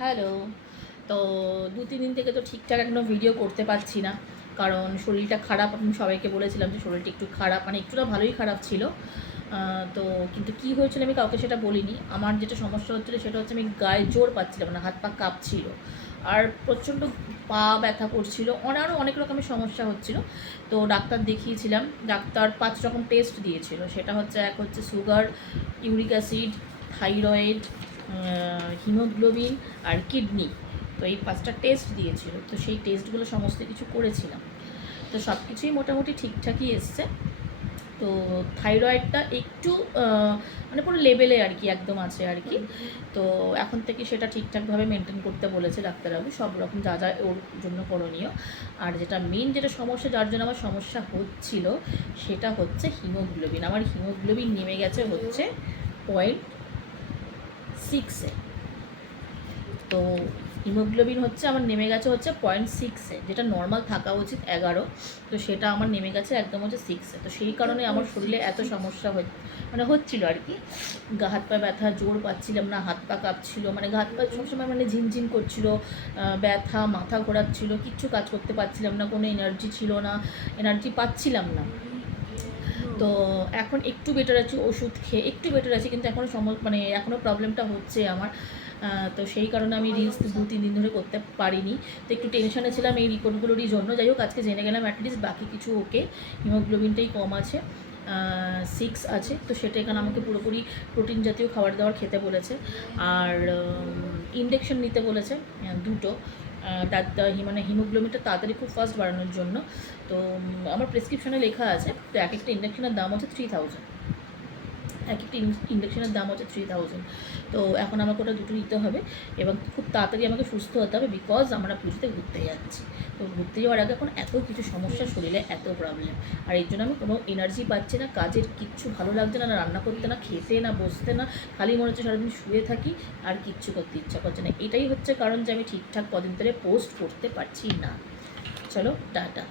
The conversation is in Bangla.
হ্যালো। তো ২-৩ দিন থেকে তো ঠিকঠাক একদম ভিডিও করতে পারছি না, কারণ শরীরটা খারাপ। আমি সবাইকে বলেছিলাম যে শরীরটা একটু খারাপ, মানে একটু না ভালোই খারাপ ছিল। তো কিন্তু কী হয়েছিল আমি কাউকে সেটা বলিনি। আমার যেটা সমস্যা হচ্ছিলো সেটা হচ্ছে আমি গায়ে জোর পাচ্ছিলাম না, হাত পা কাঁপছিল আর প্রচণ্ড পা ব্যথা করছিল, আরও অনেক রকমের সমস্যা হচ্ছিল। তো ডাক্তার দেখিয়েছিলাম, ডাক্তার ৫ রকম টেস্ট দিয়েছিল। সেটা হচ্ছে এক হচ্ছে sugar, uric acid, thyroid, haemoglobin আর কিডনি। তো এই ৫টা টেস্ট দিয়েছিল। তো সেই টেস্টগুলো সমস্ত কিছু করেছিলাম। তো সব কিছুই মোটামুটি ঠিকঠাকই এসছে। তো থাইরয়েডটা একটু মানে পুরো লেভেলে আর কি একদম আছে আর কি। তো এখন থেকে সেটা ঠিকঠাকভাবে মেনটেন করতে বলেছে ডাক্তারবাবু, সব রকম যা যা ওর জন্য করণীয়। আর যেটা মেন যেটা সমস্যা, যার জন্য আমার সমস্যা হচ্ছিল, সেটা হচ্ছে হিমোগ্লোবিন। আমার হিমোগ্লোবিন নেমে গেছে হচ্ছে 0.6-এ। তো হিমোগ্লোবিন হচ্ছে আমার নেমে গেছে হচ্ছে 0.6-এ, যেটা নর্মাল থাকা উচিত 11। তো সেটা আমার নেমে গেছে একদম হচ্ছে 6-এ। তো সেই কারণে আমার শরীরে এত সমস্যা মানে হচ্ছিলো আর কি। হাত পা ব্যথা, জোর পাচ্ছিলাম না, হাত পা কাঁপছিল, মানে হাত পা সবসময় মানে ঝিনঝিন করছিল, ব্যথা, মাথা ঘোরাচ্ছিল, কিচ্ছু কাজ করতে পারছিলাম না, কোনো এনার্জি ছিল না, এনার্জি পাচ্ছিলাম না। তো এখন একটু বেটার আছি, ওষুধ খেয়ে একটু বেটার আছি, কিন্তু এখনও মানে এখনও প্রবলেমটা হচ্ছে আমার। তো সেই কারণে আমি রিলস 2-3 দিন ধরে করতে পারিনি। তো একটু টেনশনে ছিলাম এই রিপোর্টগুলোরই জন্য। যাই হোক, আজকে জেনে গেলাম অ্যাটলিস্ট বাকি কিছু ওকে, হিমোগ্লোবিনটাই কম আছে, 6 আছে। তো সেটা এখানে আমাকে পুরোপুরি প্রোটিন জাতীয় খাবার দাবার খেতে বলেছে। আর ইনজেকশন নিতে বলেছে 2টো, মানে হিমোগ্লোবিনটা তাড়াতাড়ি খুব ফাস্ট বাড়ানোর জন্য। তো আমার প্রেসক্রিপশনে লেখা আছে, তো এক একটা ইনজেকশনের দাম হচ্ছে 3000। এক একটা ইনজেকশনের দাম হচ্ছে 3000। তো এখন আমাকে ওটা 2টো নিতে হবে এবং খুব তাড়াতাড়ি আমাকে সুস্থ হতে হবে, বিকজ আমরা পুজোতে ঘুরতে যাচ্ছি। তো ঘুরতে যাওয়ার আগে এখন এত কিছু সমস্যা, শরীরে এত প্রবলেম, আর এর জন্য আমি কোনো এনার্জি পাচ্ছি না, কাজের কিচ্ছু ভালো লাগছে না, না রান্না করতে, না খেতে, না বসতে, না খালি মনে হচ্ছে সারাদিন শুয়ে থাকি আর কিচ্ছু করতে ইচ্ছা করছে না। এটাই হচ্ছে কারণ যে আমি ঠিকঠাক কদিন ধরে পোস্ট করতে পারছি না। চলো টাটা।